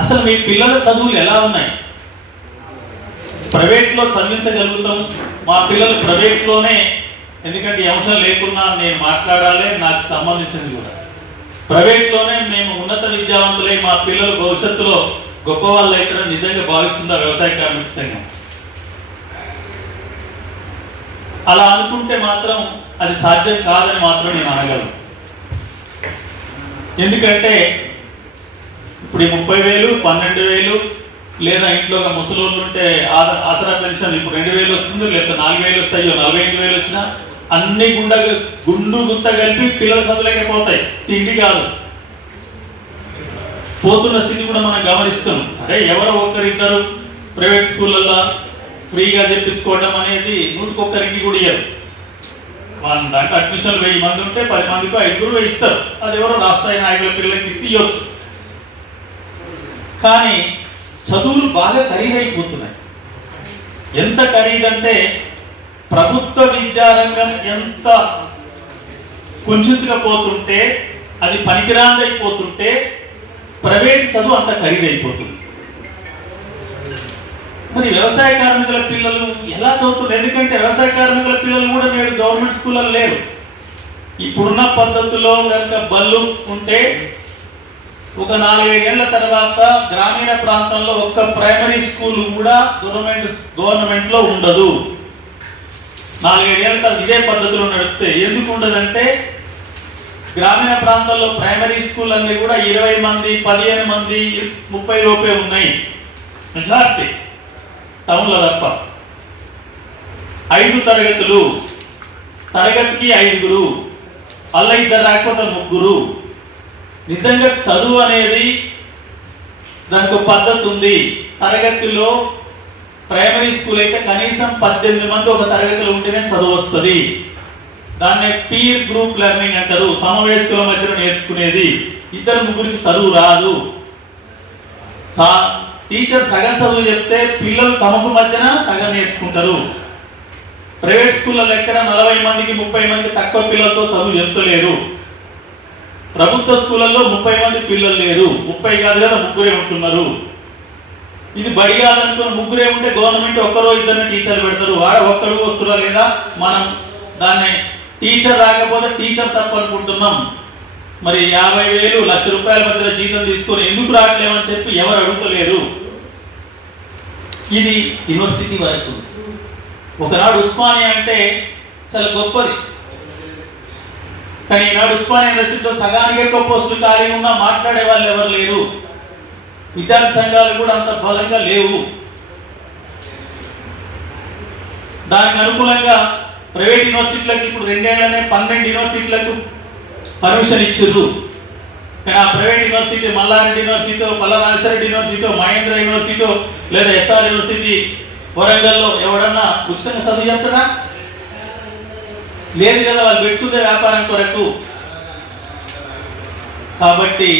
అసలు మీ పిల్లల చదువులు ఎలా ఉన్నాయి? ప్రైవేట్లో చదివించగలుగుతాం. మా పిల్లలు ప్రైవేట్లోనే, ఎందుకంటే ఈ అంశం లేకున్నా నేను మాట్లాడాలి, నాకు సంబంధించింది కూడా. ప్రైవేట్లోనే మేము ఉన్నత విద్యావంతులై మా పిల్లలు భవిష్యత్తులో గొప్ప వాళ్ళు అయితే నిజంగా భావిస్తుందా వ్యవసాయ కార్మిక సంఘం? అలా అనుకుంటే మాత్రం అది సాధ్యం కాదని మాత్రం నేను అనగలను. ఎందుకంటే ఇప్పుడు 30,000, 12,000 లేదా ఇంట్లో ముసలోళ్ళు ఉంటే ఆసరా పెన్షన్ ఇప్పుడు 2,000 వస్తుంది, లేదా 4,000 వస్తాయో 45,000 వచ్చినా అన్ని గుండు గుత్త కలిపి పిల్లల చదువులకే పోతాయి, తిండి కాదు. పోతున్న స్థితి కూడా మనం గమనిస్తాం. సరే, ఎవరో ఒక్కరిద్దరు ప్రైవేట్ స్కూళ్ళల్లో ఫ్రీగా చెప్పించుకోవడం అనేది 100కి కూడా ఇయ్యరు. మన దాంట్లో అడ్మిషన్ 1000 మంది ఉంటే 10 మందికి 5 వేయిస్తారు. అది ఎవరో రాస్తాయి నాయకుల పిల్లలకి ఇస్తే ఇవ్వచ్చు. కానీ చదువులు బాగా ఖరీదైపోతున్నాయి. ఎంత ఖరీదంటే ప్రభుత్వ విద్యారంగం ఎంత కుంచుకుపోతుంటే, అది పనికిరాందైపోతుంటే ప్రైవేట్ చదువు అంత ఖరీదైపోతుంది. మరి వ్యవసాయ కార్మికుల పిల్లలు ఎలా చదువుతున్నారు? ఎందుకంటే వ్యవసాయ కార్మికుల పిల్లలు కూడా నేడు గవర్నమెంట్ స్కూల్లో లేరు. ఇప్పుడున్న పద్ధతిలో కనుక బళ్ళు ఉంటే ఒక 4-5 ఏళ్ల తర్వాత గ్రామీణ ప్రాంతంలో ఒక్క ప్రైమరీ స్కూల్ కూడా గవర్నమెంట్లో ఉండదు. 4-5 ఏళ్ల తర్వాత ఇదే పద్ధతిలో నడిపితే ఎందుకు ఉండదంటే, గ్రామీణ ప్రాంతాల్లో ప్రైమరీ స్కూల్ అన్ని కూడా 20 మంది, 15 మంది, 30 లోపే ఉన్నాయి మెజార్టీ, టౌన్లో తప్ప. 5 తరగతులు, తరగతికి 5, అలా 2 రాకపోతే 3. నిజంగా చదువు అనేది దానికి ఒక పద్ధతి ఉంది. తరగతిలో ప్రైమరీ స్కూల్ అయితే కనీసం 18 మంది ఒక తరగతిలో ఉంటేనే చదువు వస్తుంది. దాన్ని పీర్ గ్రూప్ లెర్నింగ్ అంటారు. సమవేశకుల మధ్యలో నేర్చుకునేది. 2-3కి చదువు రాదు. టీచర్ సగం చదువు చెప్తే పిల్లలు తమకు మధ్యన సగం నేర్చుకుంటారు. ప్రైవేట్ స్కూళ్ళలో ఎక్కడ 40 మందికి 30 మందికి తక్కువ పిల్లలతో చదువు చెప్తలేరు. ప్రభుత్వ స్కూళ్ళల్లో 30 మంది పిల్లలు లేరు. 30 కాదు కదా, 3 ఉంటున్నారు. ఇది బడి కాదనుకుని 3 ఉంటే గవర్నమెంట్ 1-2 టీచర్లు పెడతారు. వాడ ఒక్కడు వస్తున్నా లేదా, మనం దాన్ని టీచర్ రాకపోతే టీచర్ తప్పు అనుకుంటున్నాం. మరి 50,000, ₹1,00,000 మధ్యలో జీతం తీసుకొని ఎందుకు రావట్లేమని చెప్పి ఎవరు అడుగుతలేరు. ఇది యూనివర్సిటీ వరకు. ఒకనాడు ఉస్మానియా అంటే చాలా గొప్పది. కానీ ఈనాడు ఉస్మానియా యూనివర్సిటీలో సగానికి ఎక్కువ పోస్టులు ఖాళీ ఉన్నా మాట్లాడే వాళ్ళు ఎవరు లేరు. విద్యార్థి సంఘాలు కూడా అంత బలంగా లేవు. దానికి అనుకూలంగా ప్రైవేట్ యూనివర్సిటీలకు ఇప్పుడు 2 ఏళ్లనే 12 యూనివర్సిటీలకు పర్మిషన్ ఇచ్చిర్రు. కానీ ఆ private university Mallareddy university, Pallarajasekhara university, Mahendra university లేదా ఎస్ఆర్ యూనివర్సిటీ వరంగల్లో ఎవడన్నా ఉచితంగా చదువు చెప్తాడా? లేదు కదా, వాళ్ళు పెట్టుకుందే వ్యాపారం కొరకు. కాబట్టి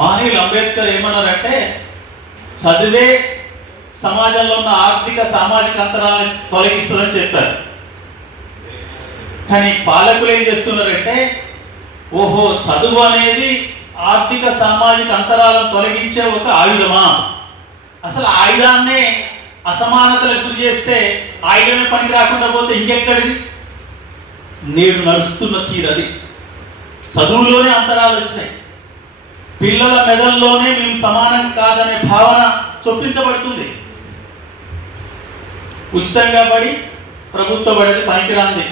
మహనీయులు అంబేద్కర్ ఏమన్నారంటే, చదివే సమాజంలో ఉన్న ఆర్థిక సామాజిక అంతరాలను తొలగిస్తుందని చెప్పారు. కానీ పాలకులు ఏం చేస్తున్నారంటే, ఓహో చదువు అనేది ఆర్థిక సామాజిక అంతరాలను తొలగించే ఒక ఆయుధమా? అసలు ఆయుధాన్నే అసమానతలకు గురి చేస్తే ఆయుధమే పనికి రాకుండా పోతే ఇంకెక్కడిది? నేడు నడుస్తున్న తీరది. చదువులోనే అంతరాలు వచ్చినాయి. పిల్లల మెదల్లోనే మేము సమానం కాదనే భావన చొప్పించబడుతుంది. ఉచితంగా బడి, ప్రభుత్వ బడిది పనికిరాంది.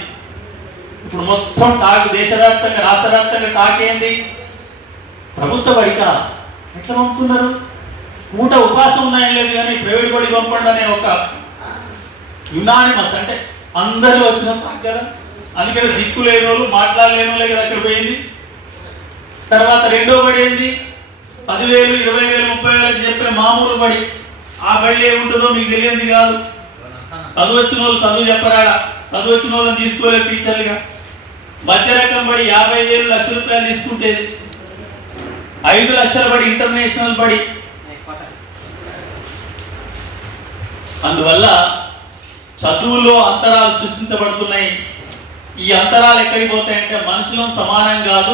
ఇప్పుడు మొత్తం టాక్ దేశవ్యాప్తంగా, రాష్ట్ర వ్యాప్తంగా టాక్ ఏంది? ప్రభుత్వ బడికా ఎట్లా పంపుతున్నారు? పూట ఉపాసం ఉన్నాయని లేదు కానీ ప్రైవేట్ బడి పంపండి అనే ఒక యునానిమస్, అంటే అందరూ వచ్చిన టాక్ కదా. అందుకని దిక్కు లేని వాళ్ళు, మాట్లాడలేని వాళ్ళే కదా అక్కడ పోయింది. తర్వాత 2వ బడి ఏంది? 10,000, 20,000, 30,000 చెప్పిన మామూలు బడి. ఆ బడి ఏముంటుందో మీకు తెలియంది కాదు. చదువు వచ్చిన వాళ్ళు చదువు చెప్పరాడా? చదువు వచ్చిన వాళ్ళని తీసుకోలేదు టీచర్లుగా. మధ్య రకం బడి 50,000, ₹1,00,000 తీసుకుంటేది. 5 లక్షల బడి ఇంటర్నేషనల్ బడి. అందువల్ల చదువులో అంతరాలు సృష్టించబడుతున్నాయి. ఈ అంతరాలు ఎక్కడికి పోతాయంటే మనుషులను సమానం కాదు,